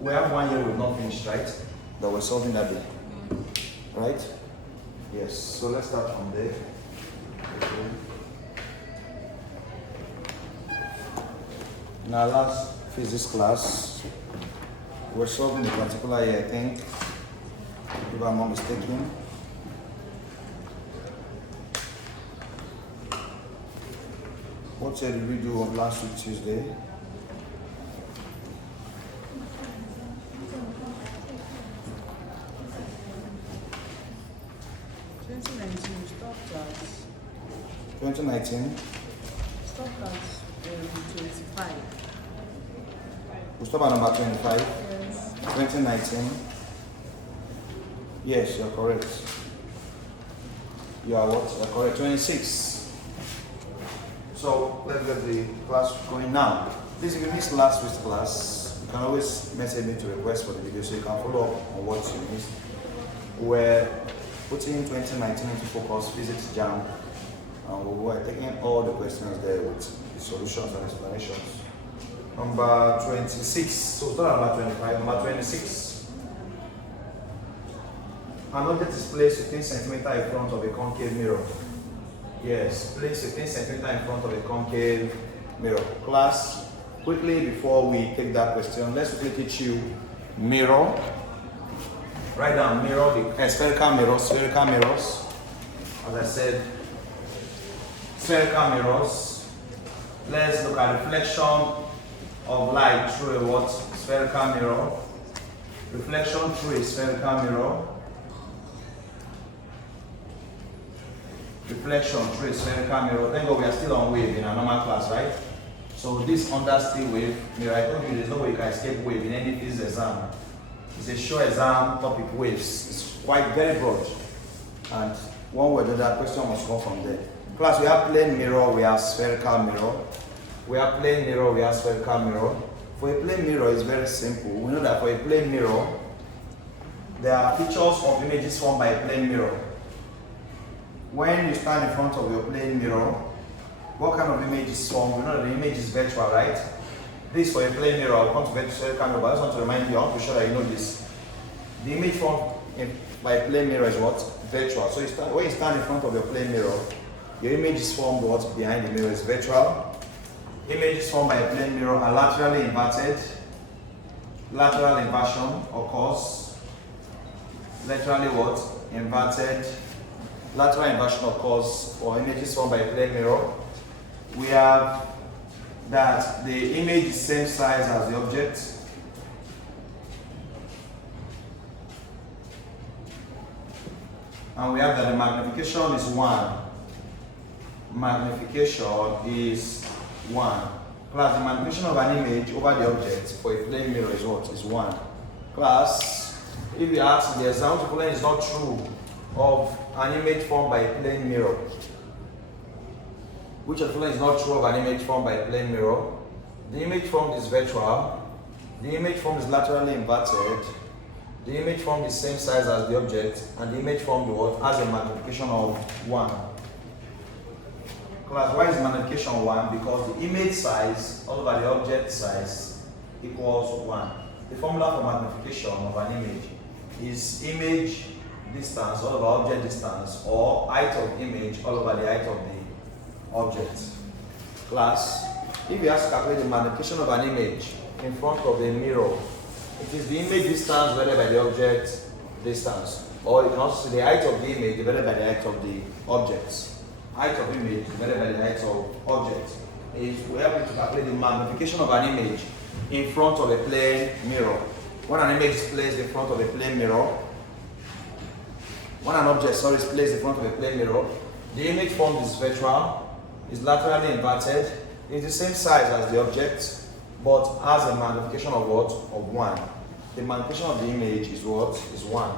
We have 1 year we've not finished, right? That we're solving that day. Right? Yes. So let's start from there. Okay. In our last physics class, we're solving the particular year, I think, if I'm not mistaken. What year did we do on last week Tuesday? We stopped at 2019. stopped at 25. We stop at number 25. Yes. 2019. Yes, you're correct. You are what? You're correct. 26. So let's get the class going now. Please, if you missed last week's class, you can always message me to request for the video so you can follow up on what you missed. We're putting 2019 into focus, physics JAMB, and we were taking all the questions there with the solutions and explanations. Number 26, so start number 25, number 26. An object is placed 15 centimeters in front of a concave mirror. Yes, place 15 centimeters in front of a concave mirror. Class, quickly before we take that question, let's quickly teach you mirror. Write down mirror, the spherical mirrors. As I said, spherical mirrors. Let's look at reflection of light through a what? Spherical mirror. Reflection through a spherical mirror. Reflection through a spherical mirror. Thank God we are still on wave in our normal class, right? So this understay wave mirror, I told you there's no way you can escape wave in any physics exam. It's a short exam topic, waves. It's quite very broad. And one way or the other question must come from there. Class, we have plane mirror, we have spherical mirror. We have plane mirror, we have spherical mirror. For a plane mirror, it's very simple. We know that for a plane mirror, there are features of images formed by a plane mirror. When you stand in front of your plane mirror, what kind of image is formed? We know that the image is virtual, right? This for a plane mirror, I'll come to virtual camera, but I just want to remind you, I want to show that you know this. The image formed by a plane mirror is what? Virtual. So when you stand in front of your plane mirror, your image is formed what? Behind the mirror is virtual. Images formed by a plane mirror are laterally inverted. Lateral inversion occurs. Laterally what? Inverted. Lateral inversion occurs for images formed by a plane mirror. We have that the image is same size as the object. And we have that the magnification is 1. Magnification is 1. Class, the magnification of an image over the object for a plane mirror is what? Is 1. Class, if you ask the example plane is not true of an image formed by a plane mirror, which of the following is not true of an image formed by a plane mirror? The image formed is virtual. The image formed is laterally inverted. The image formed is same size as the object, and the image formed what? Has a magnification of 1. Class, why is magnification 1? Because the image size over the object size equals 1. The formula for magnification of an image is image distance all over object distance, or height of image all over the height of the object. Class, if you ask to calculate the magnification of an image in front of a mirror, it is the image distance divided by the object distance, or you can also see the height of the image divided by the height of the object. Height of image divided by the height of object is we help you to calculate the magnification of an image in front of a plane mirror. When an image is placed in front of a plane mirror, when an object is placed in front of a plane mirror, the image formed is virtual, is laterally inverted, is the same size as the object, but has a magnification of what? Of 1. The magnification of the image is what? Is 1.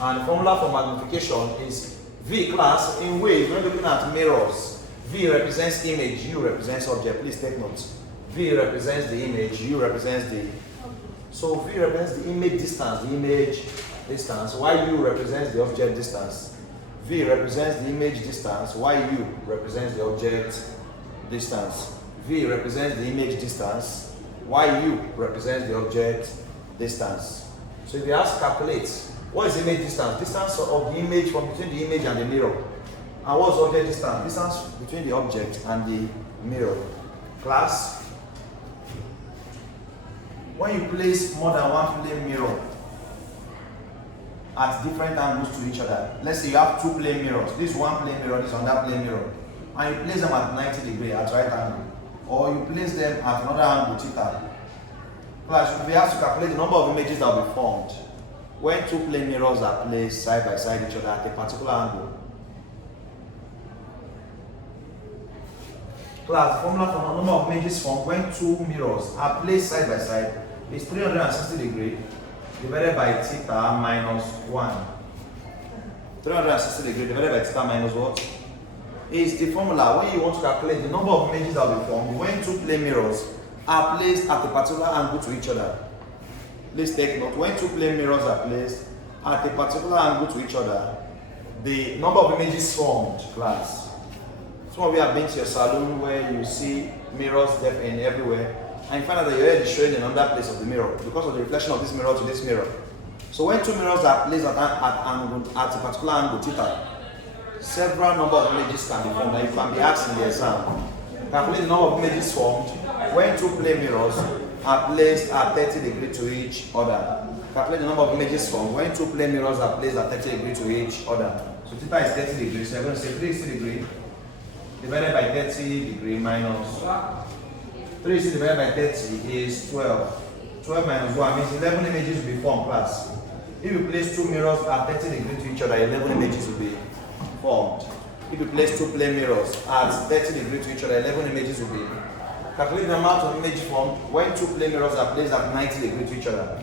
And the formula for magnification is V. Class, in waves, when looking at mirrors, V represents image, U represents object. Please take note. V represents the image, U represents the... So V represents the image distance, while U represents the object distance. V represents the image distance, while U represents the object distance. V represents the image distance, while U represents the object distance. So if you ask calculate, what is image distance? Distance of the image from between the image and the mirror. And what's object distance? Distance between the object and the mirror. Class, when you place more than one plane mirror at different angles to each other, let's say you have two plane mirrors, this one plane mirror, this another plane mirror, and you place them at 90 degrees at right angle, or you place them at another angle theta. Class, we have to calculate the number of images that will be formed when two plane mirrors are placed side by side each other at a particular angle. Class, the formula for the number of images formed when two mirrors are placed side by side is 360 degrees divided by theta minus 1. 360 degrees divided by theta minus what? Is the formula when you want to calculate the number of images that will be formed when two plane mirrors are placed at a particular angle to each other. Please take note, when two plane mirrors are placed at a particular angle to each other, the number of images formed, class. Some of you have been to a salon where you see mirrors there and everywhere, and you find out that you're already showing another place of the mirror because of the reflection of this mirror to this mirror. So when two mirrors are placed at a particular angle theta, several number of images can be formed, and you can be asked in the exam. Calculate the number of images formed when two plane mirrors are placed at 30 degrees to each other. Calculate the number of images formed when two plane mirrors are placed at 30 degrees to each other. So theta is 30 degrees, so you're going to say 360 degrees divided by 30 degrees minus 360 divided by 30 is 12. 12 minus 1 means 11 images will be formed, class. If you place two mirrors at 30 degrees to each other, 11 images will be formed. If you place two plane mirrors at 30 degrees to each other, 11 images will be. Calculate the amount of images formed when two plane mirrors are placed at 90 degrees to each other.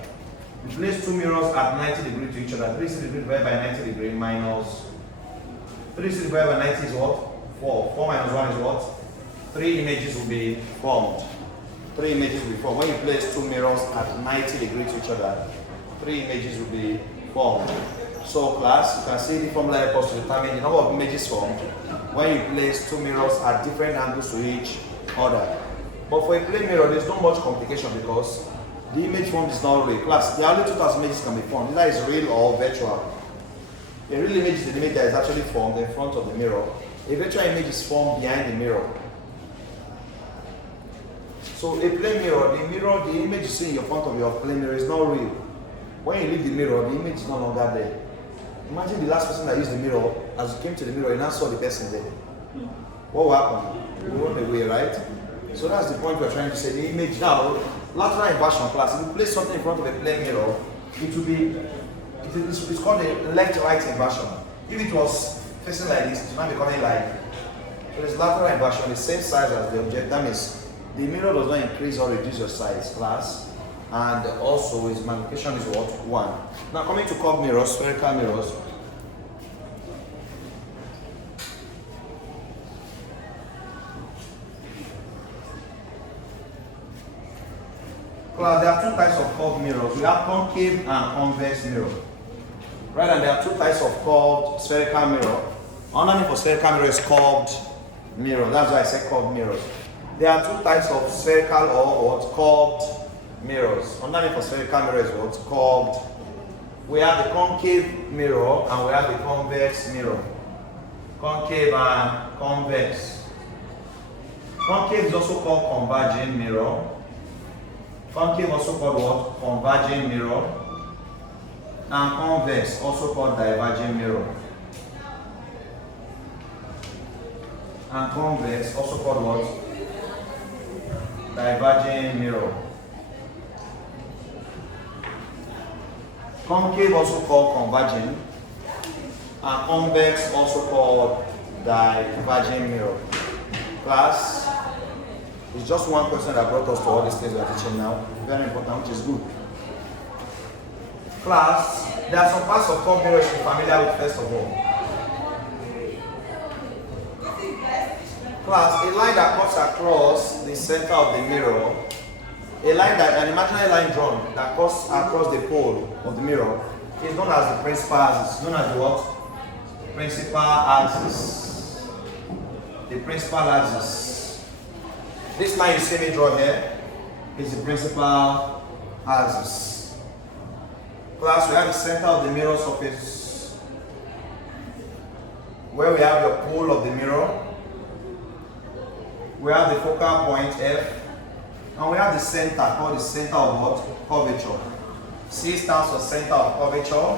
You place two mirrors at 90 degrees to each other, 360 degrees divided by 90 degrees minus 360 divided by 90 is what? 4. 4 minus 1 is what? 3 images will be formed. 3 images will be formed. When you place two mirrors at 90 degrees to each other, 3 images will be formed. So class, you can see the formula helps to determine the number of images formed when you place two mirrors at different angles to each other. But for a plane mirror, there's not much complication because the image formed is not real. Class, there are only 2 types of images can be formed. Either is real or virtual. A real image is the image that is actually formed in front of the mirror. A virtual image is formed behind the mirror. So a plane mirror, the image you see in your front of your plane mirror is not real. When you leave the mirror, the image is no longer there. Imagine the last person that used the mirror, as you came to the mirror, you now saw the person there. What will happen? You run away, right? So that's the point we're trying to say. The image now, lateral inversion, class. If you place something in front of a plane mirror, it will be, it's called a left-right inversion. If it was facing like this, it might be coming like, so it's lateral inversion, the same size as the object. That means the mirror does not increase or reduce your size, class. And also its magnification is what? 1. Now coming to curved mirrors, spherical mirrors. Class, there are 2 types of curved mirrors. We have concave and convex mirror. Right, and there are 2 types of curved spherical mirror. Another name for spherical mirror is curved mirror. That's why I say curved mirrors. There are 2 types of spherical or what? Curved mirrors. Another name for spherical mirror is what? Curved. We have the concave mirror and we have the convex mirror. Concave and convex. Concave is also called converging mirror. Concave also called what? Converging mirror. And convex also called diverging mirror. And convex also called what? Diverging mirror. Concave also called converging, and convex also called diverging mirror. Class, it's just one question that brought us to all these things we are teaching now. Very important, which is good. Class, there are some parts of curved mirror you should be familiar with first of all. Class, a line that cuts across the center of the mirror, an imaginary line drawn that cuts across the pole of the mirror is known as the principal axis. Known as the what? Principal axis. The principal axis. This line you see me draw here is the principal axis. Class, we have the center of the mirror surface, where we have the pole of the mirror. We have the focal point F, and we have the center called the center of what? Curvature. C stands for center of curvature.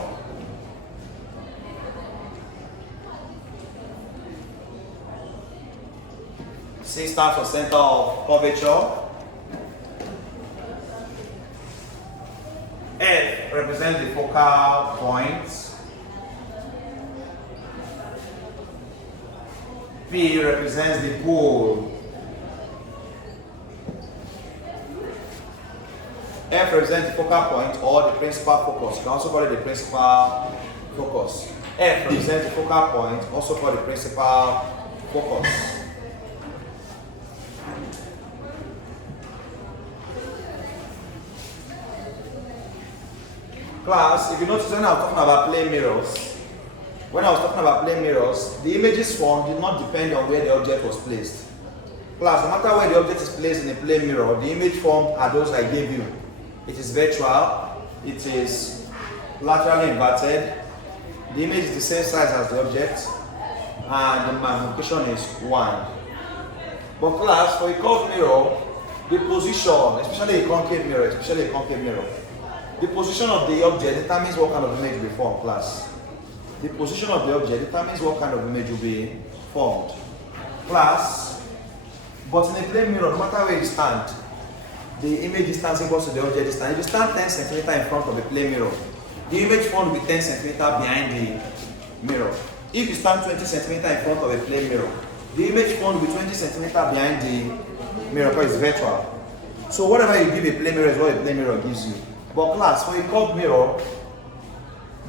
C stands for center of curvature. F represents the focal point. P represents the pole. F represents the focal point or the principal focus. You can also call it the principal focus. F represents the focal point, also called the principal focus. Class, if you notice when I was talking about plane mirrors, the images formed did not depend on where the object was placed. Class, no matter where the object is placed in a plane mirror, the image formed are those I gave you. It is virtual, it is laterally inverted, the image is the same size as the object, and the magnification is 1. But class, for a curved mirror, the position, especially a concave mirror, the position of the object determines what kind of image will be formed, class. The position of the object determines what kind of image will be formed. Class, but in a plane mirror, no matter where you stand, the image distance equals to the object distance. If you stand 10 cm in front of the plane mirror, the image formed will be 10 cm behind the mirror. If you stand 20 cm in front of a plane mirror, the image formed will be 20 cm behind the mirror because it's virtual. So whatever you give a plane mirror is what a plane mirror gives you. But class, for a curved mirror,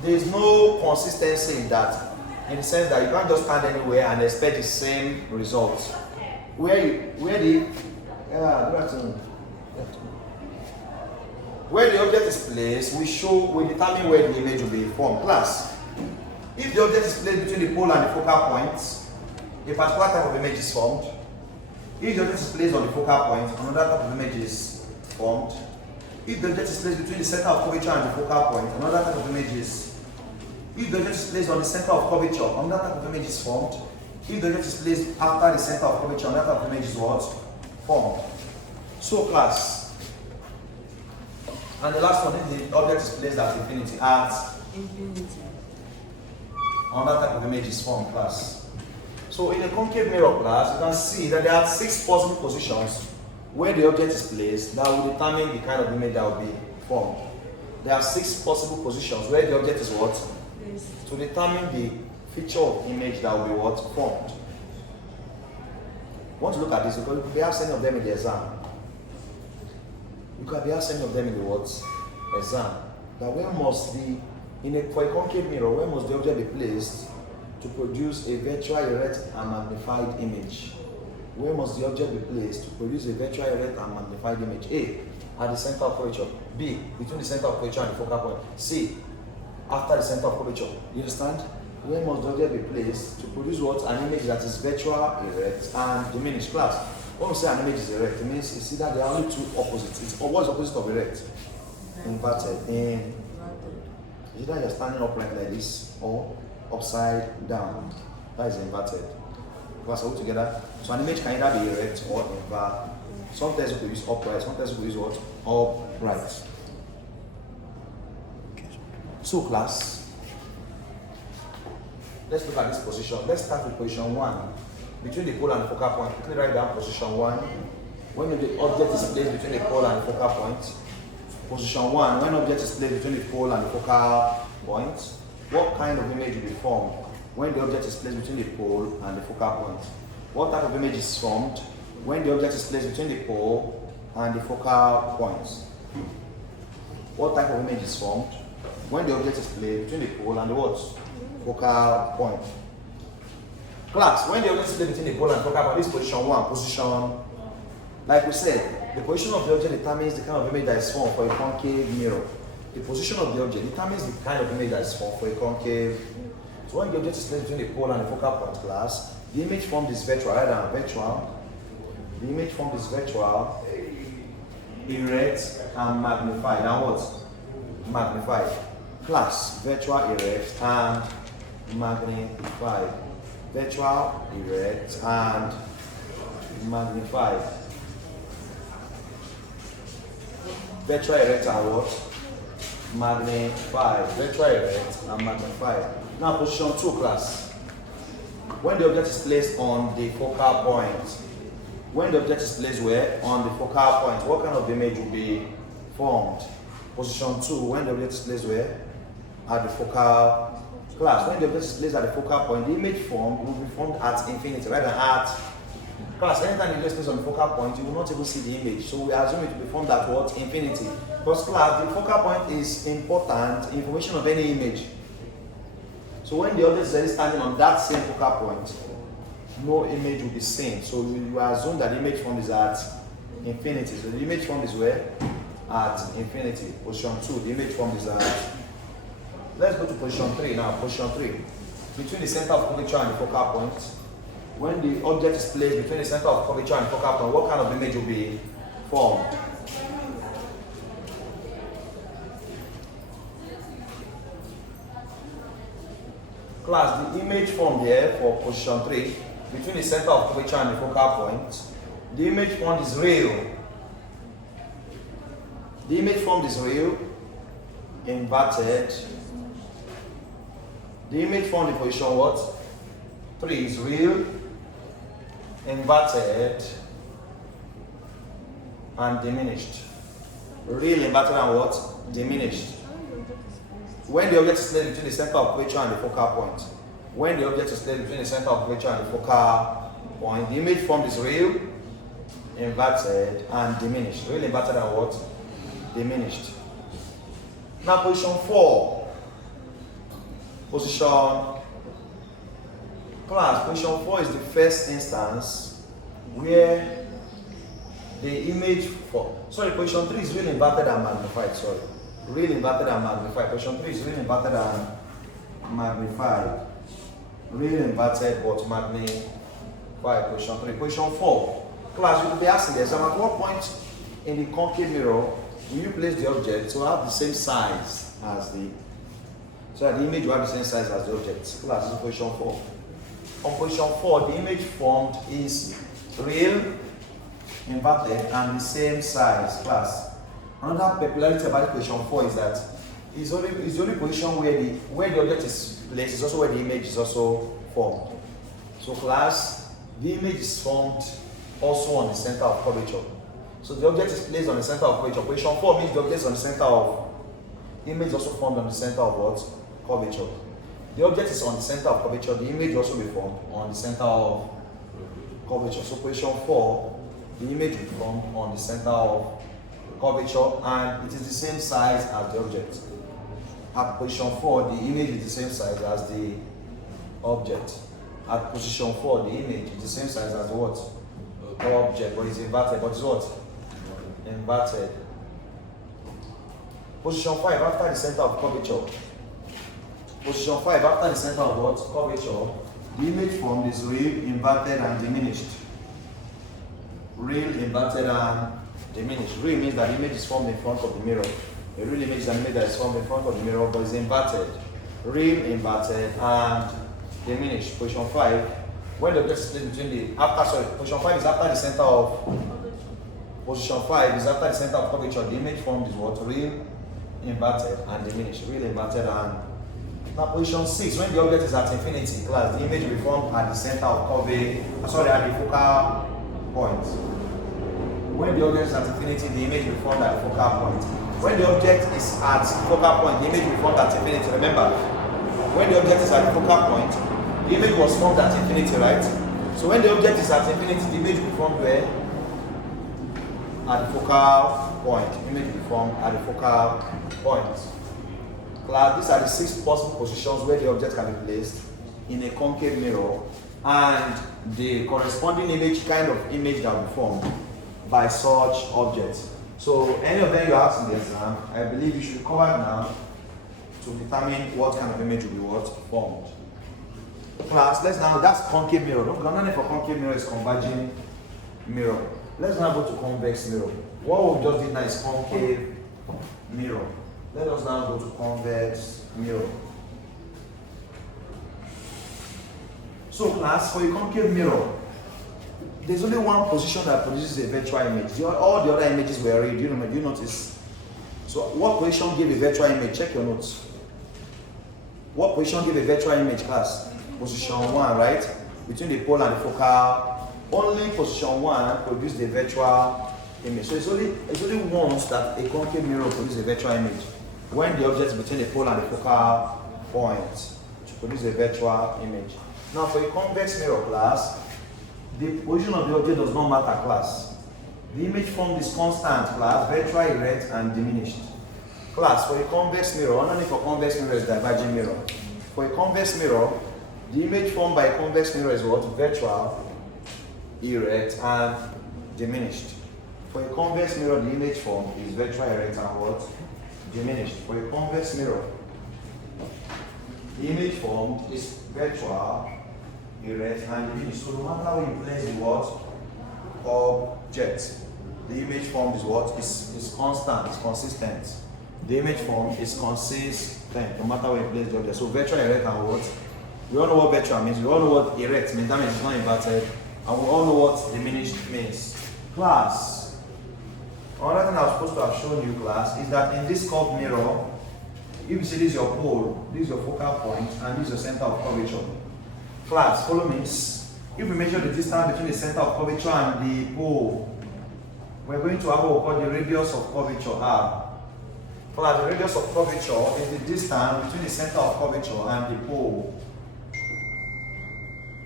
there is no consistency in that, in the sense that you can't just stand anywhere and expect the same results. Where the object is placed, we determine where the image will be formed. Class, if the object is placed between the pole and the focal point, a particular type of image is formed. If the object is placed on the focal point, another type of image is formed. If the object is placed between the center of curvature and the focal point, another type of image is. If the object is placed on the center of curvature, another type of image is formed. If the object is placed after the center of curvature, another type of image is what? Formed. So class. And the last one, if the object is placed at infinity, another type of image is formed, class. So in a concave mirror, class, you can see that there are 6 possible positions where the object is placed that will determine the kind of image that will be formed. There are 6 possible positions where the object is what? Yes. To determine the feature of image that will be what? Formed. Want to look at this because you could be asked any of them in the exam. You could be asked any of them in the what? Exam. That where must for a concave mirror, where must the object be placed to produce a virtual, erect, and magnified image? Where must the object be placed to produce a virtual, erect, and magnified image? A, at the center of curvature. B, between the center of curvature and the focal point. C, after the center of curvature. You understand? Where must the object be placed to produce what? An image that is virtual, erect, and diminished. Class. When we say an image is erect, it means you see that there are only 2 opposites. What's the opposite of erect? Inverted. Either you're standing upright like this or upside down. That is inverted. Class, all together. So an image can either be erect or invert. Sometimes we use upright, sometimes we use what? Upright. So class, let's look at this position. Let's start with position 1. Between the pole and the focal point. Quickly write down position 1. When the object is placed between the pole and the focal point. Position 1. When object is placed between the pole and the focal point, what kind of image will be formed? When the object is placed between the pole and the focal point. What type of image is formed when the object is placed between the pole and the focal point? What type of image is formed when the object is placed between the pole and the what? Focal point. Class, when the object is placed between the pole and focal point, this is position 1. Position, like we said, the position of the object determines the kind of image that is formed for a concave mirror. The position of the object determines the kind of image that is formed for a concave. So when the object is placed between the pole and the focal point, class, the image formed is virtual, rather than virtual. The image formed is virtual, erect, and magnified. And what? Magnified. Class, virtual erect and magnify. Virtual erect and magnify. Virtual erect and what? Magnify. Virtual erect and magnify. Now position 2 class. When the object is placed on the focal point. When the object is placed where? On the focal point. What kind of image will be formed? Position 2. When the object is placed where? At the focal class. When the object is placed at the focal point, the image formed will be formed at infinity rather than at class. Anytime the object is placed on the focal point, you will not even see the image. So we assume it will be formed at what? Infinity. Because class, the focal point is important information of any image. So when the object is standing on that same focal point, no image will be seen. So you assume that the image formed is at infinity. So the image formed is where? At infinity. Position 2, the image formed is at. Let's go to position 3 now. Position 3. Between the center of curvature and the focal point. When the object is placed between the center of curvature and the focal point, what kind of image will be formed? Class, the image formed here for position 3, between the center of curvature and the focal point, the image formed is real. The image formed is real, inverted. The image formed in position what? 3 is real, inverted, and diminished. Real, inverted, and what? Diminished. When the object is placed between the center of curvature and the focal point. When the object is placed between the center of curvature and the focal point, the image formed is real, inverted, and diminished. Real, inverted, and what? Diminished. Now position 4. Position class. Position 4 is the first instance where the image for position 3 is real, inverted, and magnified. Real, inverted, and magnified. Position 3 is real, inverted, and magnified. Real, inverted, but magnified. Position 3. Position 4. Class, you will be asking the exam at what point in the concave mirror will you place the object to have the same size as the, so that the image will have the same size as the object. Class, this is position 4. On position 4, the image formed is real, inverted, and the same size. Class. Another peculiarity about position 4 is that it's the only position where the object is placed is also where the image is also formed. So class, the image is formed also on the center of curvature. So the object is placed on the center of curvature. Position 4 means the object is on the center of, the image is also formed on the center of what? Curvature. The object is on the center of curvature, the image will also be formed on the center of curvature. So position 4, the image will be formed on the center of curvature and it is the same size as the object. At position 4, the image is the same size as the object. At position 4, the image is the same size as the what? Object, but it's inverted. But it's what? Inverted. Position 5, after the center of curvature. Position 5, after the center of what? Curvature. The image formed is real, inverted, and diminished. Real, inverted, and diminished. Real means that the image is formed in front of the mirror. A real image is an image that is formed in front of the mirror, but is inverted. Real, inverted, and diminished. Position 5, when the object is placed between the, position 5 is after the center of, position 5 is after the center of curvature. The image formed is what? Real, inverted, and diminished. Real, inverted, and now position 6, when the object is at infinity, class, the image will be formed at the center of curvature, at the focal point. When the object is at infinity, the image will be formed at the focal point. When the object is at focal point, the image will be formed at infinity. Remember, when the object is at the focal point, the image was formed at infinity, right? So when the object is at infinity, the image will be formed where? At the focal point. The image will be formed at the focal point. Class, these are the 6 possible positions where the object can be placed in a concave mirror and the corresponding image, kind of image that will be formed by such objects. So any of them you ask in the exam, I believe you should cover now to determine what kind of image will be formed. Class, let's now, that's concave mirror. The name for concave mirror is converging mirror. Let's now go to convex mirror. What we just did now is concave mirror. Let us now go to convex mirror. So class, for a concave mirror, there's only one position that produces a virtual image. All the other images were real. Do you notice? So what position give a virtual image? Check your notes. What position give a virtual image, class? Position 1, right? Between the pole and the focal. Only position 1 produces the virtual image. So it's only once that a concave mirror produces a virtual image. When the object is between the pole and the focal point to produce a virtual image. Now for a convex mirror, class, the position of the object does not matter, class. The image formed is constant, class, virtual, erect, and diminished. Class, for a convex mirror, underneath for convex mirror is diverging mirror. For a convex mirror, the image formed by a convex mirror is what? Virtual, erect, and diminished. For a convex mirror, the image formed is virtual, erect, and what? Diminished. For a convex mirror, the image formed is virtual, erect, and diminished. So no matter how you place the what? Object, the image formed is what? Is constant, is consistent. The image formed is consistent, no matter where you place the object. So virtual, erect, and what? We all know what virtual means. We all know what erect means. That means it's not inverted. And we all know what diminished means. Class. Another thing I was supposed to have shown you, class, is that in this curved mirror, if you see this is your pole, this is your focal point, and this is your center of curvature. Class, follow me. If we measure the distance between the center of curvature and the pole, we're going to have what we call the radius of curvature, R. Class, the radius of curvature is the distance between the center of curvature and the pole.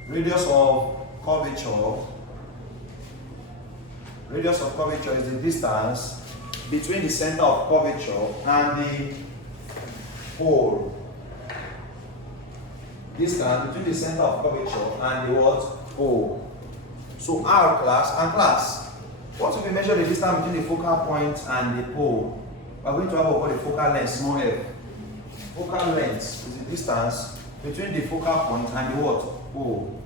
Radius of curvature is the distance between the center of curvature and the pole. Distance between the center of curvature and the what? Pole. So R, class, and class. What if we measure the distance between the focal point and the pole? We're going to have what we call the focal length, small f. Focal length is the distance between the focal point and the what? Pole.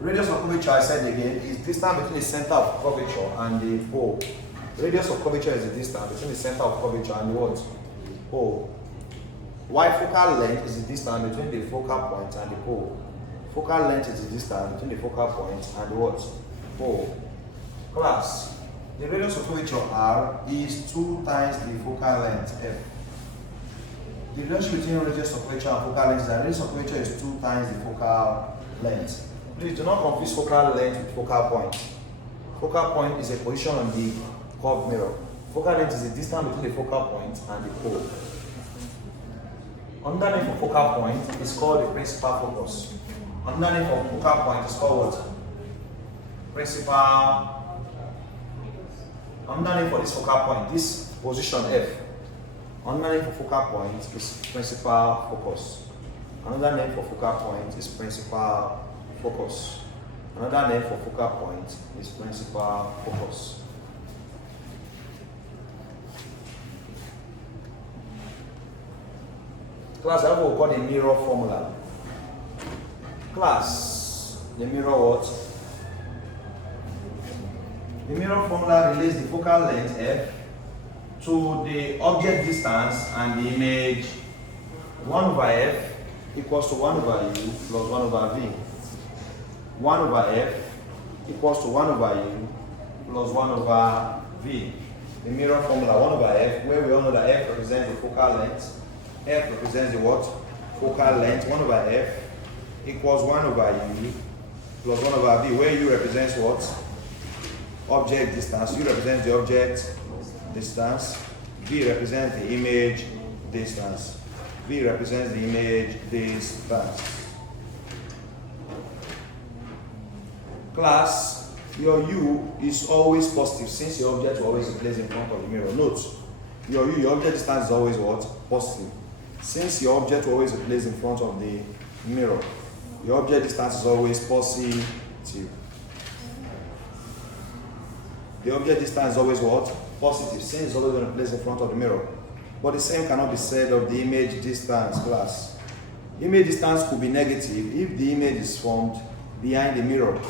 Radius of curvature, I said again, is distance between the center of curvature and the pole. Radius of curvature is the distance between the center of curvature and the what? Pole. While focal length is the distance between the focal point and the pole. Focal length is the distance between the focal point and the what? Pole. Class, the radius of curvature R is 2 times the focal length F. The relation between radius of curvature and focal length is that radius of curvature is 2 times the focal length. Please do not confuse focal length with focal point. Focal point is a position on the curved mirror. Focal length is the distance between the focal point and the pole. Underneath of focal point is called the principal focus. Underneath of focal point is called what? Principal. Underneath of this focal point, this position F. Underneath of focal point is principal focus. Another name for focal point is principal focus. Another name for focal point is principal focus. Class, I will call the mirror formula. Class, the mirror what? The mirror formula relates the focal length F to the object distance and the image 1 over F equals to 1 over U plus 1 over V. 1 over F equals to 1 over U plus 1 over V. The mirror formula 1 over F, where we all know that F represents the focal length. F represents the what? Focal length. 1 over F equals 1 over U plus 1 over V, where U represents what? Object distance. U represents the object distance. V represents the image distance. V represents the image distance. Class, your U is always positive since your object will always be placed in front of the mirror. Note, your U, your object distance is always what? Positive. Since your object will always be placed in front of the mirror, your object distance is always positive. The object distance is always what? Positive, since it's always going to be placed in front of the mirror. But the same cannot be said of the image distance, class. Image distance could be negative if the image is formed behind the mirror.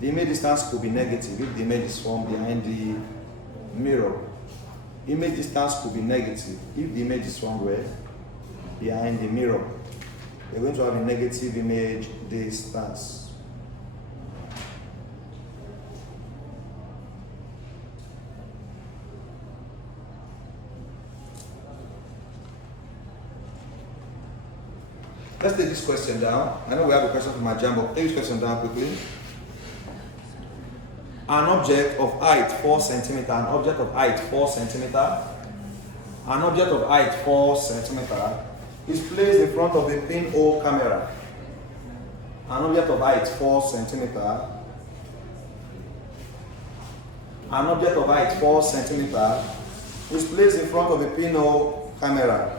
The image distance could be negative if the image is formed behind the mirror. Image distance could be negative if the image is formed where? Behind the mirror. We're going to have a negative image distance. Let's take this question down. I know we have a question from my JAMB, but take this question down quickly. An object of height 4 centimeter, an object of height 4 centimeter, an object of height 4 centimeter is placed in front of a pinhole camera. An object of height 4 centimeter, an object of height 4 centimeter is placed in front of a pinhole camera.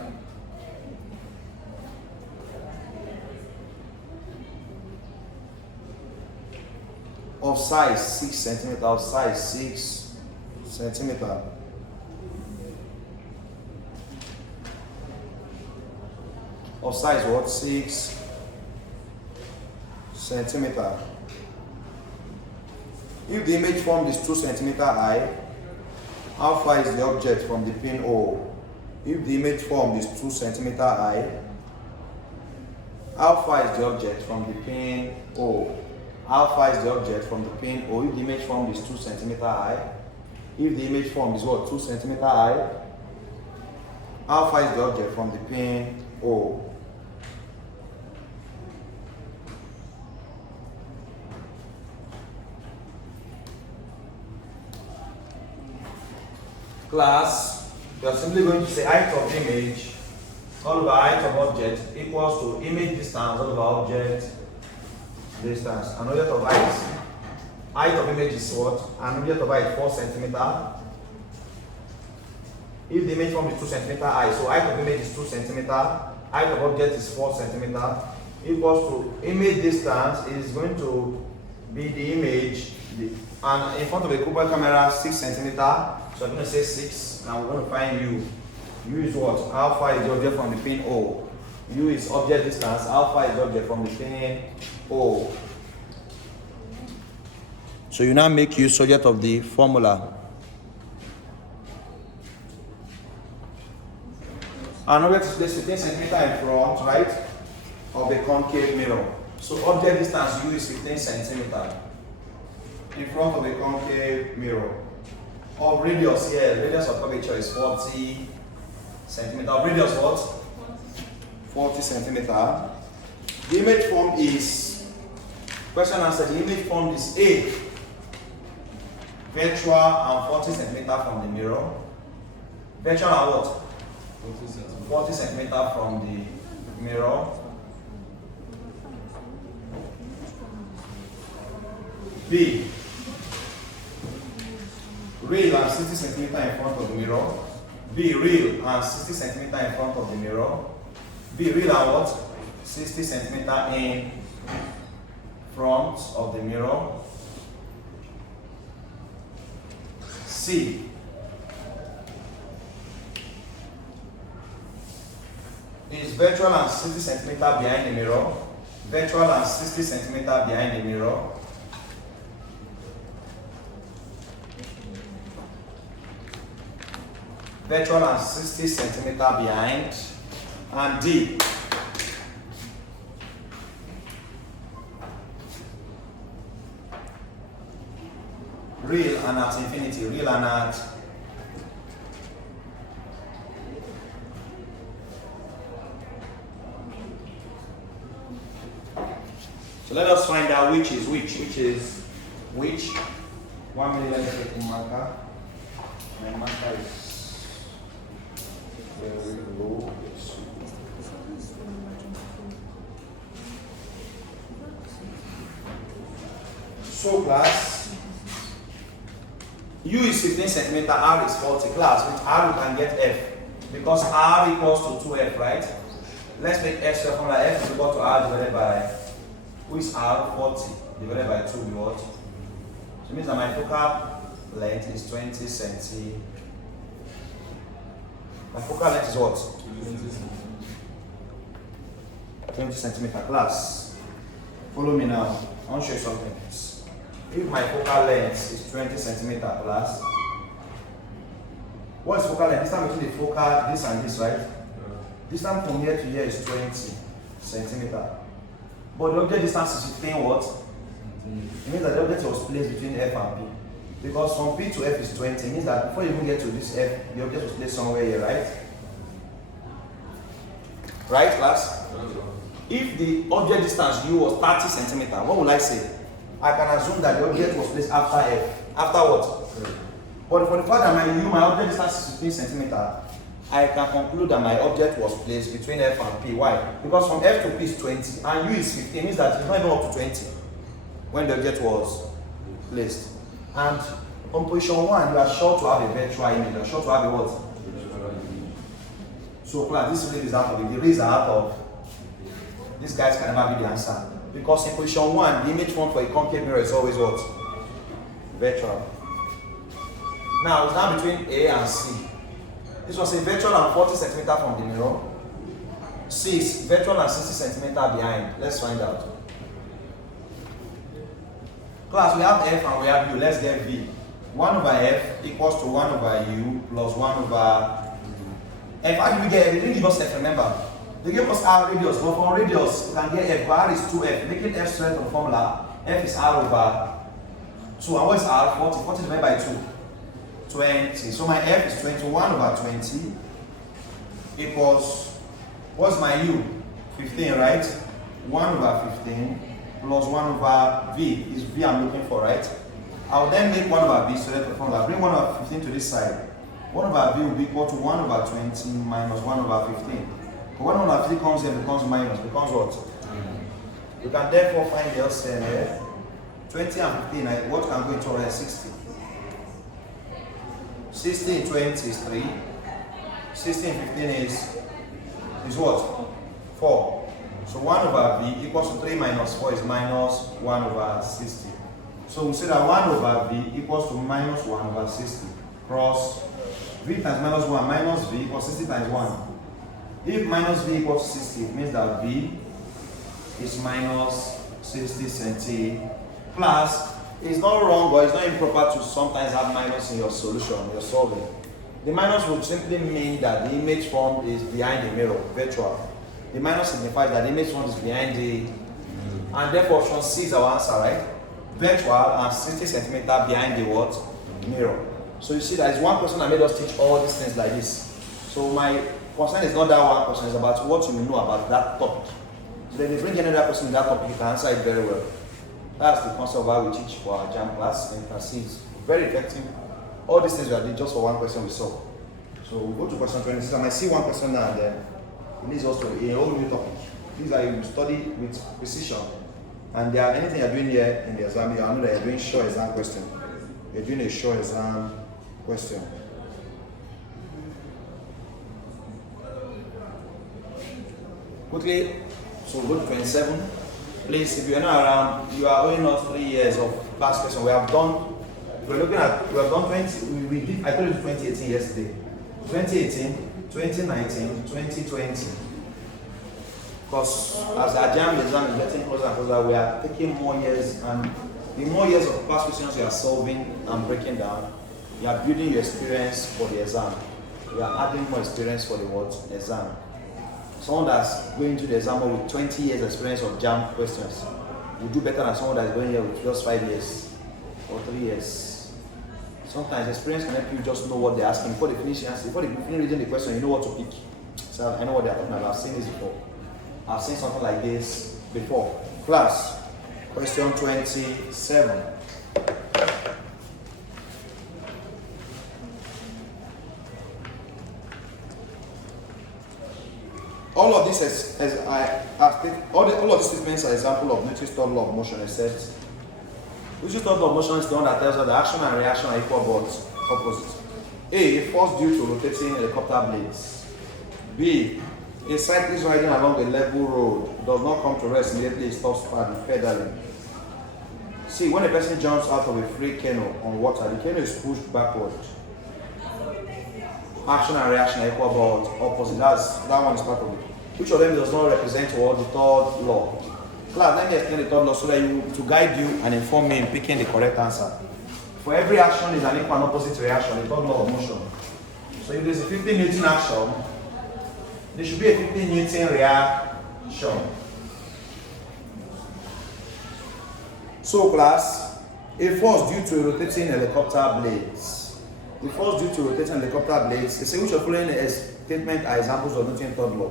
Of size 6 centimeter, of size 6 centimeter. Of size what? 6 centimeter. If the image formed is 2 centimeter high, how far is the object from the pinhole? If the image formed is 2 centimeter high, how far is the object from the pinhole? How far is the object from the pinhole? If the image formed is 2 centimeter high, if the image formed is what? 2 centimeter high, how far is the object from the pinhole? Class, you are simply going to say height of image all over height of object equals to image distance all over object distance. An object of height. Height of image is what? An object of height 4 centimeter. If the image form is 2 centimeter high, so height of image is 2 centimeter, height of object is 4 centimeter, equals to image distance is going to be the image, and in front of a Cooper camera 6 centimeter. So I'm going to say 6, and we're going to find U. U is what? How far is the object from the pinhole? U is object distance. How far is the object from the pinhole? So you now make use subject of the formula. An object is placed 15 centimeter in front, right, of a concave mirror. So object distance U is 15 centimeter in front of a concave mirror. Of radius here, radius of curvature is 40 centimeter. Radius what? 40 centimeter. The image formed is, question answer, the image formed is A, virtual and 40 centimeter from the mirror. Virtual and what? 40 centimeter from the mirror. B, real and 60 centimeter in front of the mirror. B, real and 60 centimeter in front of the mirror. B, real and what? 60 centimeter in front of the mirror. C, is virtual and 60 centimeter behind the mirror. Virtual and 60 centimeter behind the mirror. Virtual and 60 centimeter behind. And D, real and at infinity, real and at so let us find out which is which. 1 minute, let me take the marker. My marker is very low. So class, U is 15 centimeter, R is 40. Class, with R we can get F. Because R equals to 2F, right? Let's make F formula. F is equal to R divided by, who is R? 40 divided by 2 will be what? So it means that my focal length is 20 centimeters. My focal length is what? 20 centimeter. Class, follow me now. I want to show you something. If my focal length is 20 centimeter plus, what is focal length? Distance between the focal, this and this, right? Distance from here to here is 20 centimeter. But the object distance is 15 what? It means that the object was placed between F and P. Because from P to F is 20, it means that before you even get to this F, the object was placed somewhere here, right? Right, class? If the object distance U was 30 centimeter, what will I say? I can assume that the object was placed after F. After what? But for the fact that my object distance is 15 centimeter, I can conclude that my object was placed between F and P. Why? Because from F to P is 20 and U is 15, means that it's not even up to 20 when the object was placed. And on position 1, you are sure to have a virtual image. You are sure to have a what? So class, this really is out of it. The reason out of these guys can never be the answer. Because in position 1, the image formed for a concave mirror is always what? Virtual. Now it's now between A and C. This was a virtual and 40 centimeter from the mirror. C is virtual and 60 centimeter behind. Let's find out. Class, we have F and we have U. Let's get V. 1 over F equals to 1 over U plus 1 over F. How did we get F? They didn't give us F, remember. They gave us R radius, but from radius, we can get F. But R is 2F. Making F straight on the formula, F is R over 2. And what is R? 40. 40 divided by 2. 20. So my F is 21 over 20 equals, what's my U? 15, right? 1 over 15 plus 1 over V is V I'm looking for, right? I'll then make 1 over V straight on the formula. Bring 1 over 15 to this side. 1 over V will be equal to 1 over 20 minus 1 over 15. But 1 over 15 comes here, becomes minus, becomes what? You can therefore find the LCM here. 20 and 15, what can go into our 60? 60 and 20 is 3. 60 and 15 is what? 4. So 1 over V equals to 3 minus 4 is minus 1 over 60. So we say that 1 over V equals to minus 1 over 60. Cross V times minus 1 minus V equals 60 times 1. If minus V equals 60, it means that V is minus 60 centi plus. It's not wrong, but it's not improper to sometimes have minus in your solution, you're solving. The minus would simply mean that the image formed is behind the mirror, virtual. The minus signifies that the image formed is behind the, and therefore option C is our answer, right? Virtual and 60 centimeter behind the what? Mirror. So you see that it's one person that made us teach all these things like this. So my concern is not that one question, it's about what you know about that topic. So then if you bring another person in that topic, you can answer it very well. That's the concept of how we teach for our JAMB class, and you can see it's very effective. All these things we are doing just for one question we solve. So we'll go to question 26. I might see one question now and then. It leads us to a whole new topic. These are you study with precision. And there are anything you're doing here in the exam, you know that you're doing short exam question. You're doing a short exam question. Quickly, so we'll go to 27. Please, if you're not around, you are owing us 3 years of past question. We have done, we have done 20, we did, I told you 2018 yesterday. 2018, 2019, 2020. Because as our JAMB exam is getting closer and closer, we are taking more years, and the more years of past questions you are solving and breaking down, you are building your experience for the exam. You are adding more experience for the what? Exam. Someone that's going to the exam with 20 years experience of JAMB questions will do better than someone that's going here with just 5 years or 3 years. Sometimes experience can help you just know what they're asking. Before they finish answering, before they finish reading the question, you know what to pick. So I know what they're talking about. I've seen this before. I've seen something like this before. Class, question 27. All of this all of these statements are example of Newton's third law of motion, except Newton's third law of motion is the one that tells us that action and reaction are equal but opposite. A, force due to rotating helicopter blades. B, a cyclist riding along a level road does not come to rest immediately, he stops pedaling. C, when a person jumps out of a free canoe on water, the canoe is pushed backward. Action and reaction are equal but opposite. That one is part of it. Which of them does not represent what? The third law? Class, let me explain the third law so that to guide you and inform me in picking the correct answer. For every action is an equal and opposite reaction, the third law of motion. So if there's a 15 Newton action, there should be a 15 Newton reaction. So class, a force due to rotating helicopter blades. The force due to rotating helicopter blades, they say which of the following statements are examples of Newton's third law?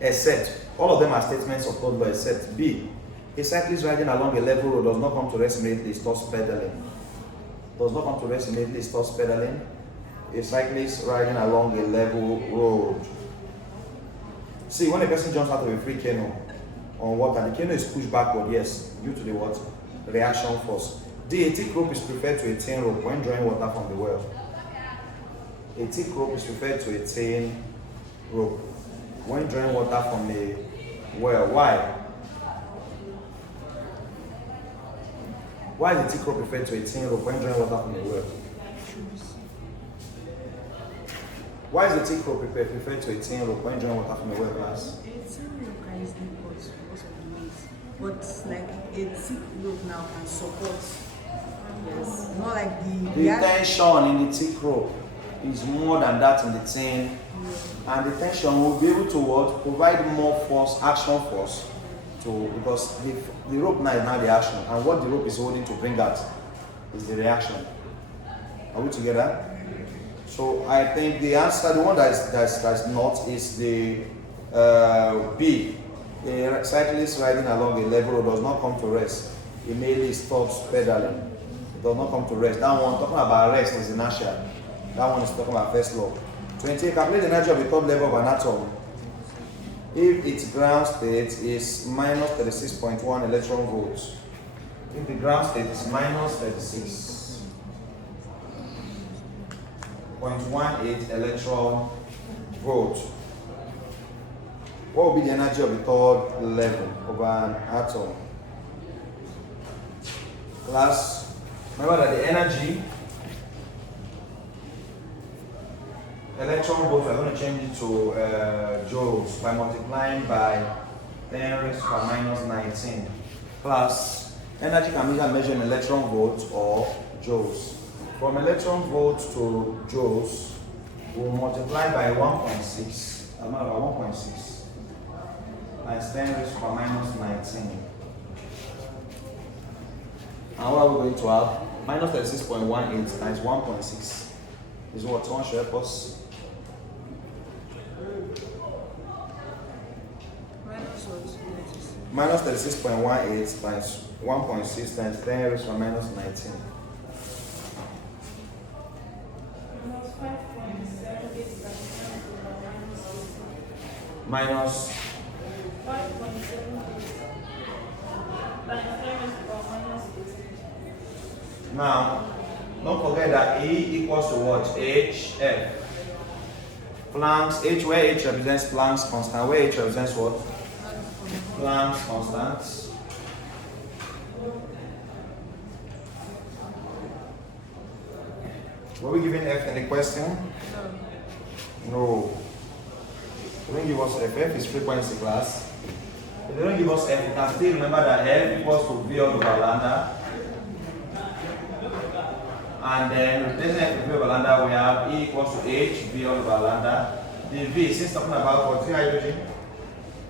Except, all of them are statements of third law except B. A cyclist riding along a level road does not come to rest immediately, stops pedaling. Does not come to rest immediately, stops pedaling. A cyclist riding along a level road. See, when a person jumps out of a free canoe on water, the canoe is pushed backward, yes, due to the what? Reaction force. D, a thick rope is preferred to a thin rope when drawing water from the well. A thick rope is preferred to a thin rope when drawing water from a well. Why? Why is a thick rope preferred to a thin rope when drawing water from a well? Why is the thick rope preferred to a thin rope when drawing water from a well, class? A thin rope can easily cut because of the weight. But like a thick rope now can support. Yes. Not like the tension in the thick rope is more than that in the thin. And the tension will be able to what? Provide more force, action force, to because the rope now is now the action, and what the rope is holding to bring out is the reaction. Are we together? So I think the answer, the one that's not, is the B. A cyclist riding along a level road does not come to rest. Immediately stops pedaling. It does not come to rest. That one talking about rest is inertia. That one is talking about first law. 20. Calculate the energy of the third level of an atom if its ground state is minus 36.1 electron volts. If the ground state is minus 36.18 electron volts, what will be the energy of the third level of an atom? Class, remember that the energy electron volts, we're going to change it to joules by multiplying by 10 raised to the minus 19. Plus, energy can be measured in electron volts or joules. From electron volts to joules, we'll multiply by 1.6, times 10 raised to the minus 19. And what are we going to have? Minus 36.18 times 1.6 is what? Someone should help us. Minus 36.18 times 1.6 times 10 raised to the minus 19. Minus 5.7 now, don't forget that E equals to what? HF. Planck's, H, where H represents Planck's constant, where H represents what? Planck's constant. Were we given F in the question? No. They don't give us F. F is frequency, class. If they don't give us F, you can still remember that F equals to V over lambda. And then replacing F with V over lambda, we have E equals to H, V over lambda. The V, since talking about what? Hydrogen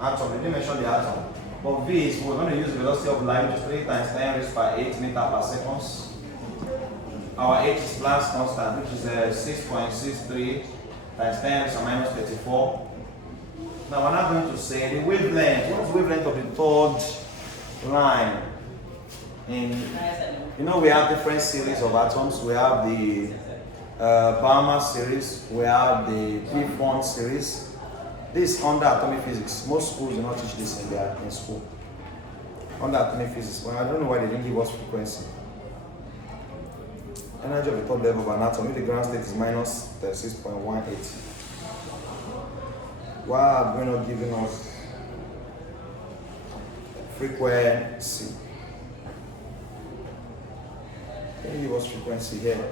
atom, we didn't mention the atom. But V is, we're going to use velocity of light, which is 3 times 10 raised by 8 meters per second. Our H is Planck's constant, which is 6.63 times 10 raised to minus 34. Now we're now going to say the wavelength. What's the wavelength of the third line? You know, we have different series of atoms. We have the Palmer series, we have the P-Font series. This under atomic physics. Most schools do not teach this in school. Under atomic physics, well, I don't know why they didn't give us frequency. Energy of the third level of an atom, if the ground state is minus 36.18. Why are we not giving us frequency? Can you give us frequency here?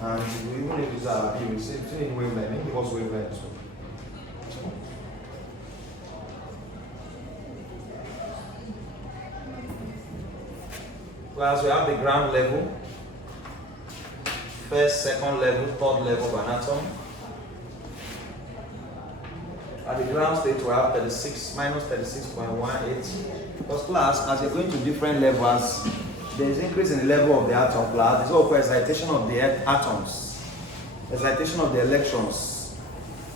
And even if it's our P, we say wavelength, give us wavelength. Class, we have the ground level, first, second level, third level of an atom. At the ground state, we have 36 minus 36.18. Because class, as you're going to different levels, there is increase in the level of the atom class. There's also excitation of the atoms, excitation of the electrons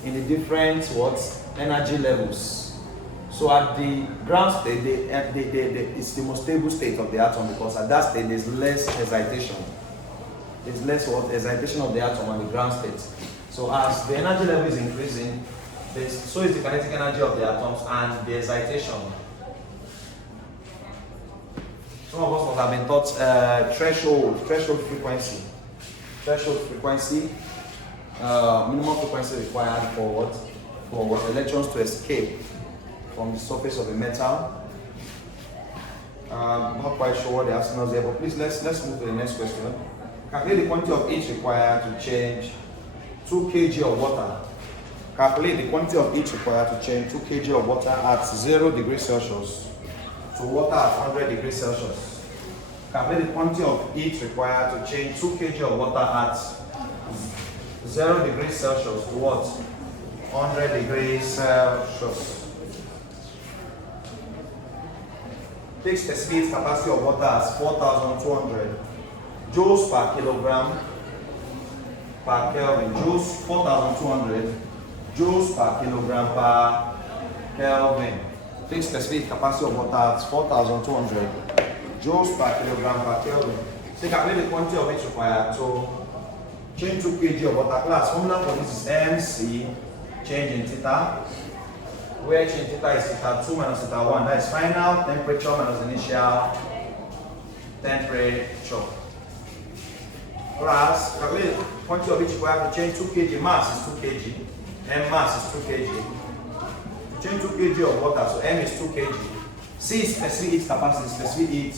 in the different energy levels. So at the ground state, it's the most stable state of the atom, because at that state there's less excitation. There's less excitation of the atom at the ground state. So as the energy level is increasing, so is the kinetic energy of the atoms and the excitation. Some of us must have been taught threshold frequency. Threshold frequency, minimum frequency required for electrons to escape from the surface of a metal. I'm not quite sure what they're asking us here, but please let's move to the next question. Calculate the quantity of heat required to change 2 kg of water. Calculate the quantity of heat required to change 2 kg of water at 0 degrees Celsius to water at 100 degrees Celsius. Calculate the quantity of heat required to change 2 kg of water at 0 degrees Celsius to what? 100 degrees Celsius. Take specific capacity of water as 4,200 joules per kilogram per Kelvin. Joules, 4,200 joules per kilogram per Kelvin. Take specific capacity of water at 4,200 joules per kilogram per Kelvin. So calculate the quantity of heat required to change 2 kg of water. Class, formula for this is MC, change in theta, where change in theta is theta 2 minus theta 1. That is final temperature minus initial temperature. Class, calculate the quantity of heat required to change 2 kg. Mass is 2 kg. M mass is 2 kg. To change 2 kg of water, so M is 2 kg. C is specific heat capacity, specific heat.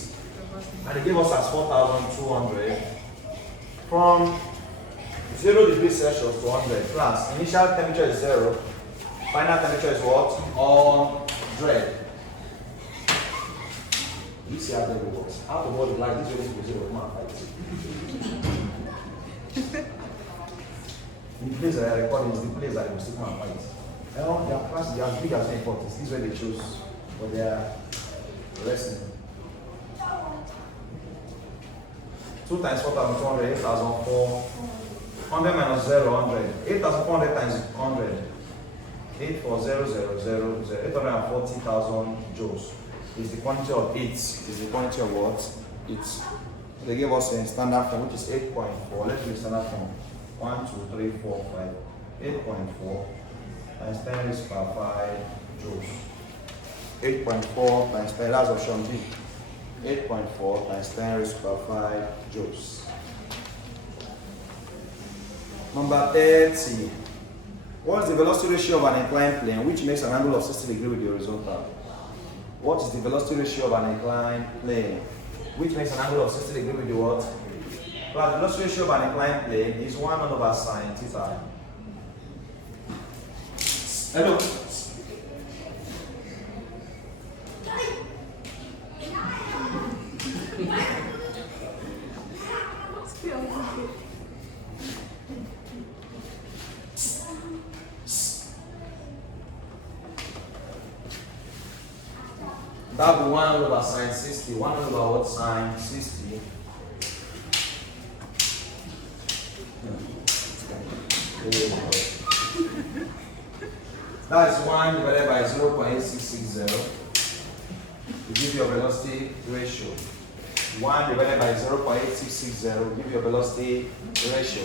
And they gave us as 4,200 from 0 degrees Celsius to 100. Class, initial temperature is 0. Final temperature is what? 100. You see how they work. How to hold the light, this way is 0. Come on, fight. The place that I record is the place that I will stick my fight. Their class, they are as big as the importance. This is where they choose for their lesson. 2 times 4,200, 8,004. 100 minus 0, 100. 8,400 times 100. 840,000 joules is the quantity of heat. Is the quantity of what? Heat. They gave us a standard form, which is 8.4. Let's do the standard form. 1, 2, 3, 4, 5. 8.4 times 10 raised to 5 joules. 8.4 times 10, that's option B. 8.4 times 10 raised to 5 joules. Number 30. What is the velocity ratio of an inclined plane which makes an angle of 60 degrees with the horizontal? What is the velocity ratio of an inclined plane which makes an angle of 60 degrees with the what? Well, the velocity ratio of an inclined plane is 1 over sine theta. Hello. That will be 1 over sine 60. 1 over what? Sine 60. That is 1 divided by 0.8660. To give you a velocity ratio. 1 divided by 0.8660 will give you a velocity ratio.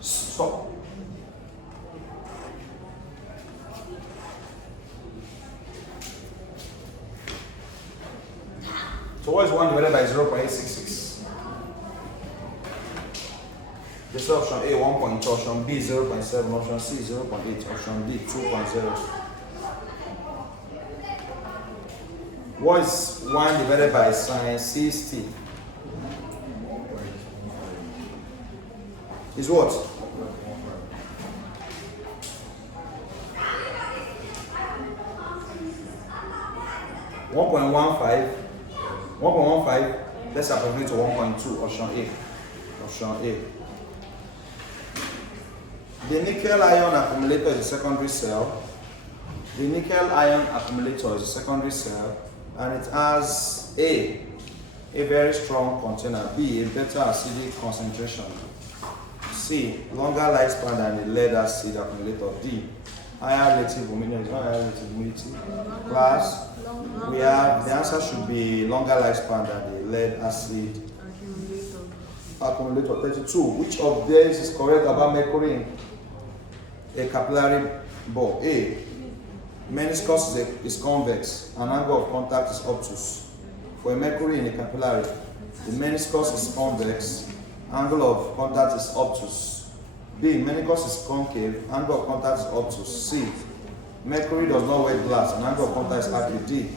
Stop. So what is 1 divided by 0.866? This is option A, 1.2, option B, 0.7, option C, 0.8, option D, 2.0. What is 1 divided by sine 60? Is what? $1.15 1.15, let's approximate to 1.2, option A. Option A. The nickel ion accumulator is a secondary cell. The nickel ion accumulator is a secondary cell, and it has A very strong container, B, a better acidic concentration, C, longer lifespan than the lead acid accumulator, D, higher relative humidity. It's not higher relative humidity. Class, we have, the answer should be longer lifespan than the lead acid accumulator. 32. Which of these is correct about mercury in a capillary ball? A, meniscus is convex and angle of contact is obtuse. For a mercury in a capillary, the meniscus is convex, angle of contact is obtuse. B, meniscus is concave, angle of contact is obtuse. C, mercury does not wear glass and angle of contact is active. D,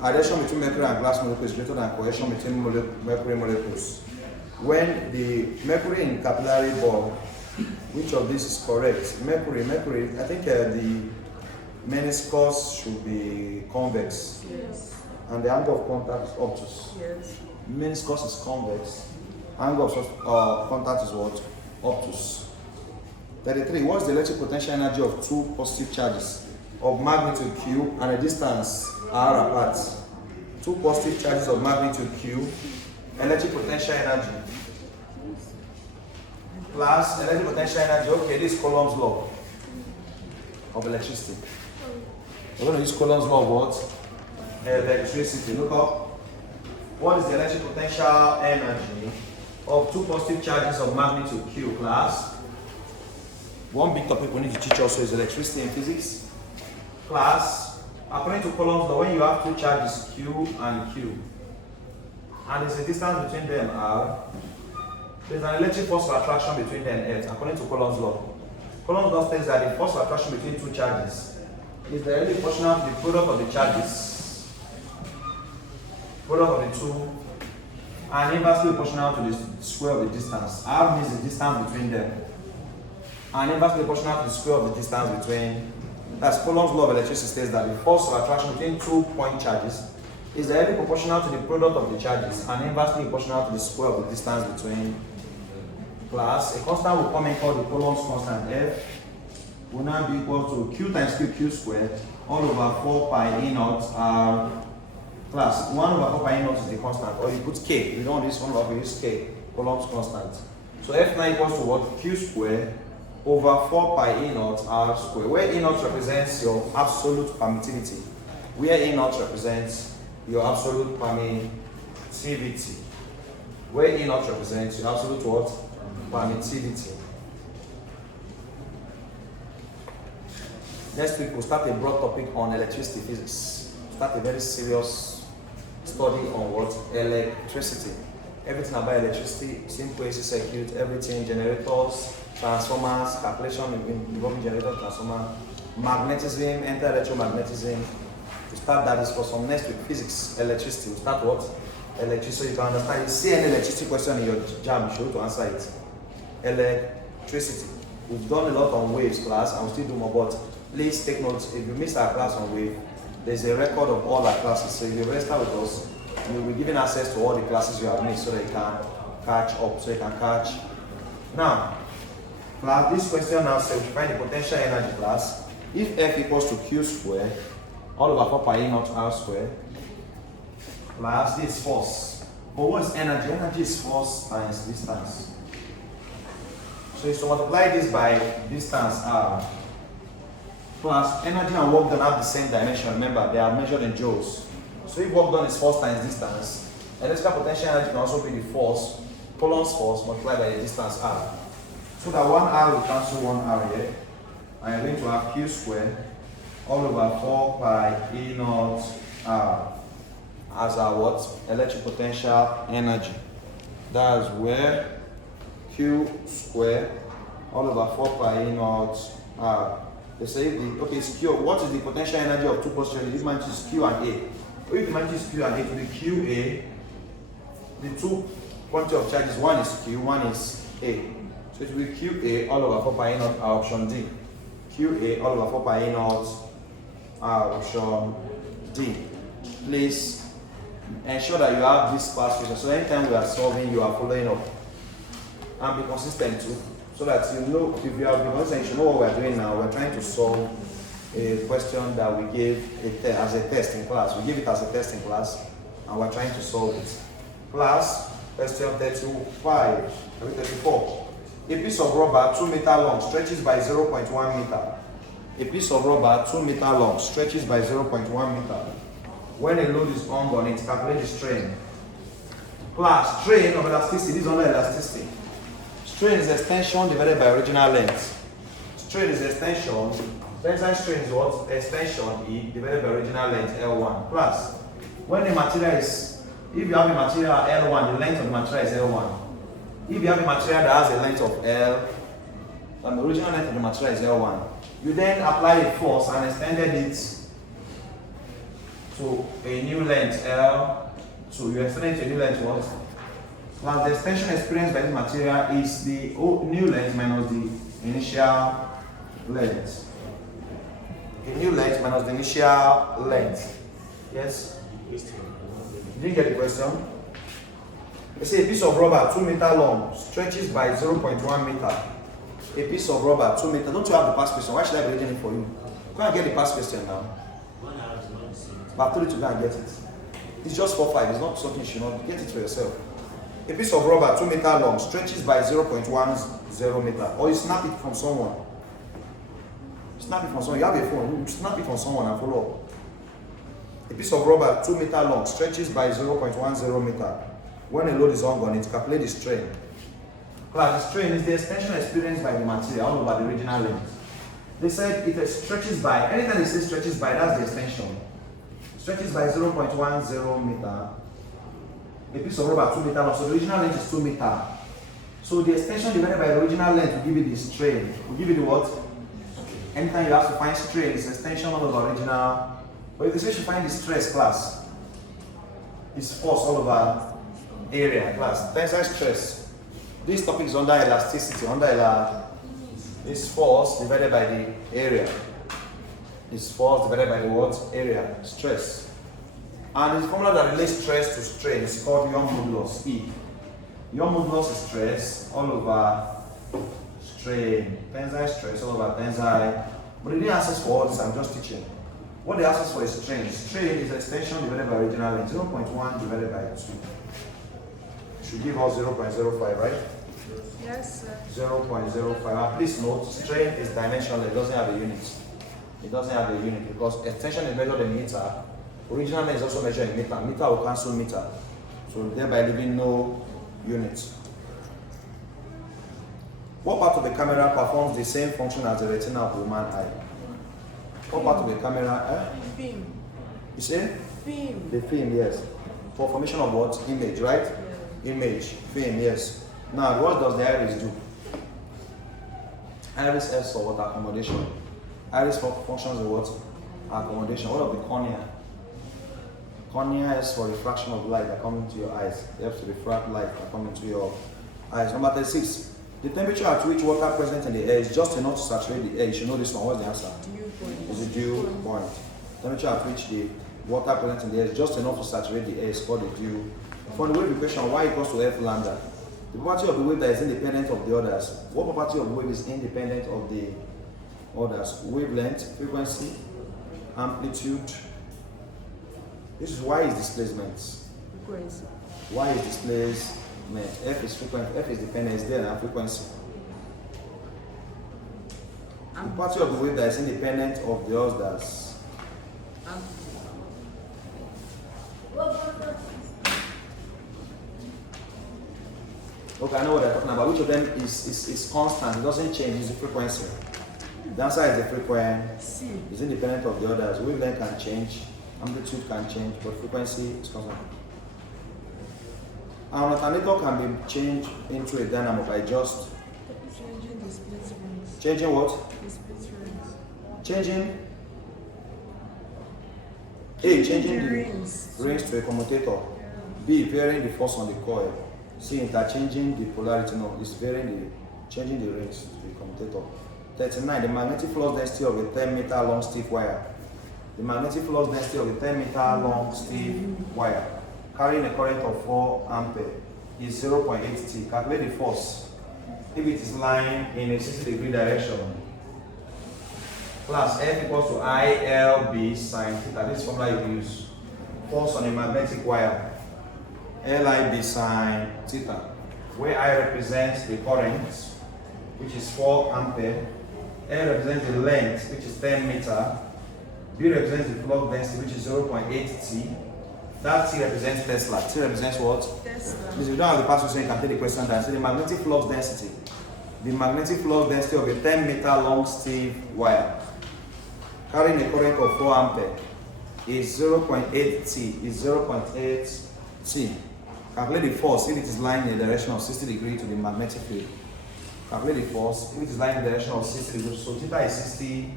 adhesion between mercury and glass molecules is greater than cohesion between mercury molecules. When the mercury in capillary ball, which of these is correct? Mercury, I think the meniscus should be convex. Yes. And the angle of contact is obtuse. Yes. Meniscus is convex. Angle of contact is what? Obtuse. 33. What's the electric potential energy of two positive charges of magnitude Q and a distance R apart? Two positive charges of magnitude Q, electric potential energy. Plus electric potential energy. Okay, this is Coulomb's law of electricity. We're going to use Coulomb's law of what? Electricity. Look up. What is the electric potential energy of two positive charges of magnitude Q, class? One big topic we need to teach also is electricity and physics. Class, according to Coulomb's law, when you have two charges Q and Q, and there's a distance between them R, there's an electric force of attraction between them F, according to Coulomb's law. Coulomb's law states that the force of attraction between two charges is directly proportional to the product of the charges. Product of the two, and inversely proportional to the square of the distance. R means the distance between them, and inversely proportional to the square of the distance between. That's Coulomb's law of electricity states that the force of attraction between 2 point charges is directly proportional to the product of the charges and inversely proportional to the square of the distance between. Plus, a constant will come in called the Coulomb's constant F will now be equal to Q times Q squared all over 4 pi E naught R. Plus 1 over 4 pi E naught is the constant, or you put K. We don't use 1 over, we use K, Coulomb's constant. So F9 equals to what? Q squared over 4 pi E naught R squared, where E naught represents your absolute permittivity. Where E naught represents your absolute permittivity. Where E naught represents your absolute what? Permittivity. Next week we'll start a broad topic on electricity physics. Start a very serious study on what? Electricity. Everything about electricity, simple AC circuit, everything, generators, transformers, calculation involving generator, transformer, magnetism, anti-electromagnetism. We start that is for some next week. Physics, electricity. We start what? Electricity. So you can understand. You see any electricity question in your JAMB, you should to answer it. Electricity. We've done a lot on waves class and we'll still do more, but please take notes. If you missed our class on wave, there's a record of all our classes. So if you register with us, you'll be given access to all the classes you have missed so that you can catch up, so you can catch. Now, class, this question now says we find the potential energy class. If F equals to Q squared, all over 4 pi E naught R squared, class, this is force. But what is energy? Energy is force times distance. So it's to multiply this by distance R, plus energy and work done have the same dimension. Remember, they are measured in joules. So if work done is force times distance, electrical potential energy can also be the force, Coulomb's force multiplied by the distance R. So that 1R will cancel 1R here. And you're going to have Q squared all over 4 pi E naught R as our what? Electric potential energy. That's where Q squared all over 4 pi E naught R. They say, okay, it's Q. What is the potential energy of two positions? This man is Q and A. If you manage Q and A to be QA, the two quantity of charges, one is Q, one is A. So it will be QA all over 4 pi E naught R, option D. QA all over 4 pi E naught R, option D. Please ensure that you have this past question. So anytime we are solving, you are following up. And be consistent too. So that you know, if you have been consistent, you know what we are doing now. We are trying to solve a question that we gave as a test in class. We give it as a test in class, and we are trying to solve it. Class, question 34. A piece of rubber 2 meter long stretches by 0.1 meter. A piece of rubber 2 meter long stretches by 0.1 meter. When a load is hung on it, calculate the strain. Class, strain of elasticity, this is under elasticity. Strain is extension divided by original length. Strain is extension. Tensile strain is what? Extension E divided by original length L1. Plus, when the material is, if you have a material L1, the length of the material is L1. If you have a material that has a length of L, and the original length of the material is L1, you then apply a force and extended it to a new length L. So you extend it to a new length what? Plus the extension experienced by this material is the new length minus the initial length. A new length minus the initial length. Yes? Did you get the question? Let's say a piece of rubber 2 meter long stretches by 0.1 meter. A piece of rubber 2 meter. Don't you have the past question? Why should I be reading it for you? Go and get the past question now. But I told you to go and get it. It's just 4-5. It's not something you should not get it for yourself. A piece of rubber 2 meter long stretches by 0.10 meter. Or you snap it from someone. Snap it from someone. You have a phone. You snap it from someone and follow up. A piece of rubber 2 meter long stretches by 0.10 meter. When a load is hung on it, calculate the strain. Class, the strain is the extension experienced by the material all over the original length. They said it stretches by, anytime they say stretches by, that's the extension. Stretches by 0.10 meter. A piece of rubber 2 meter long, so the original length is 2 meter. So the extension divided by the original length will give you the strain. Will give you the what? Anytime you have to find strain, it's extension all over original. But if they say you find the stress, class, it's force all over area, class. Tensile stress. This topic is under elasticity, it's force divided by the area. It's force divided by the what? Area, stress. And the formula that relates stress to strain is called Young modulus, E. Young modulus is stress all over strain. Tensile stress all over tensile. But they didn't ask us for all this, I'm just teaching. What they ask us for is strain. Strain is extension divided by original length, 0.1 divided by 2. Should give us 0.05, right? Yes, sir. 0.05. Please note, strain is dimensional, it doesn't have a unit. It doesn't have a unit because extension is measured in meter. Original length is also measured in meter. Meter will cancel meter. So thereby leaving no unit. What part of the camera performs the same function as the retina of the human eye? What part of the camera? Film. You say? Film. The film, yes. For formation of what? Image, right? Yeah. Image, film, yes. Now, what does the iris do? Iris helps for what? Accommodation. Iris functions as what? Accommodation. What of the cornea? Cornea helps for refraction of light that comes into your eyes. It helps to refract light that comes into your eyes. Number 36. The temperature at which water present in the air is just enough to saturate the air. You should know this one. What's the answer? Dew point. It's the dew point. Temperature at which the water present in the air is just enough to saturate the air is called the dew. For the wave equation, y equals to f lambda. The property of the wave that is independent of the others. What property of the wave is independent of the others? Wavelength, frequency, amplitude. This is y is displacement. Frequency. Y is displacement. F is frequency. F is dependent. It's there and frequency. The property of the wave that is independent of the others. Okay, I know what they're talking about. Which of them is constant? It doesn't change. It's the frequency. The answer is the frequency. It's independent of the others. Wavelength can change, amplitude can change, but frequency is constant. An alternator can be changed into a dynamo by just Changing the split rings. changing what? The split rings. Changing A. Changing the rings to a commutator. B. Varying the force on the coil. C. Interchanging the polarity. No, it's changing the rings to a commutator. 39. The magnetic flux density of a 10 meter long stiff wire. The magnetic flux density of a 10 meter long stiff wire carrying a current of 4 ampere is 0.8 T. Calculate the force if it is lying in a 60-degree direction. Class, F equals to ILB sine theta. This formula you use. Force on a magnetic wire. LIB sine theta. Where I represents the current, which is 4 ampere. L represents the length, which is 10 meter. B represents the flux density, which is 0.8 T. That T represents Tesla. T represents what? Tesla. If you don't have the password, so you can take the question down. So the magnetic flux density. The magnetic flux density of a 10 meter long steel wire carrying a current of 4 ampere is 0.8 T. Is 0.8 T. Calculate the force if it is lying in the direction of 60 degrees to the magnetic field. Calculate the force if it is lying in the direction of 60 degrees. So theta is 60.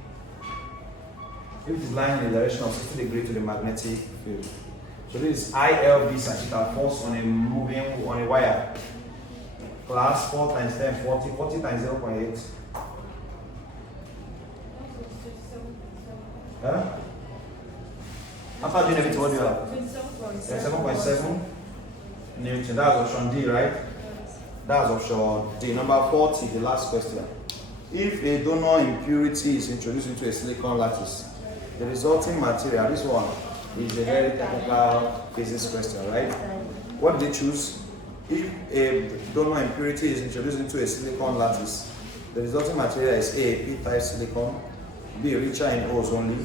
If it is lying in the direction of 60 degrees to the magnetic field. So this is ILB sine theta, force on a wire. Class 4 times 10, 40. 40 times 0.8. Huh? After doing everything, what do you have? 7.7 Newton. That's option D, right? That's option D. Number 40, the last question. If a donor impurity is introduced into a silicon lattice, the resulting material, this one is a very technical physics question, right? What did they choose? If a donor impurity is introduced into a silicon lattice, the resulting material is A, P-type silicon, B, richer in O's only,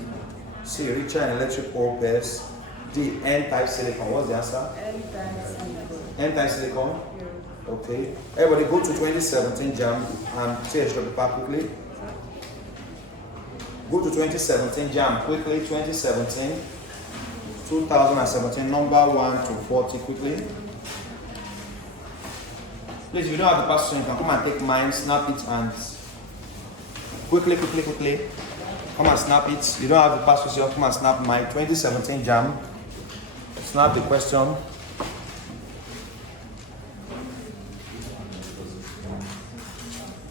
C, richer in electric hole pairs, D, N-type silicon. What's the answer? N-type silicon. N-type silicon? Yeah. Okay. Everybody go to 2017 JAMB and change the paper quickly. Go to 2017 JAMB quickly. 2017, 2017, number 1 to 40 quickly. Please, if you don't have the password, you can come and take mine, snap it, and quickly. Come and snap it. You don't have the password, you come and snap mine. 2017 JAMB. Snap the question.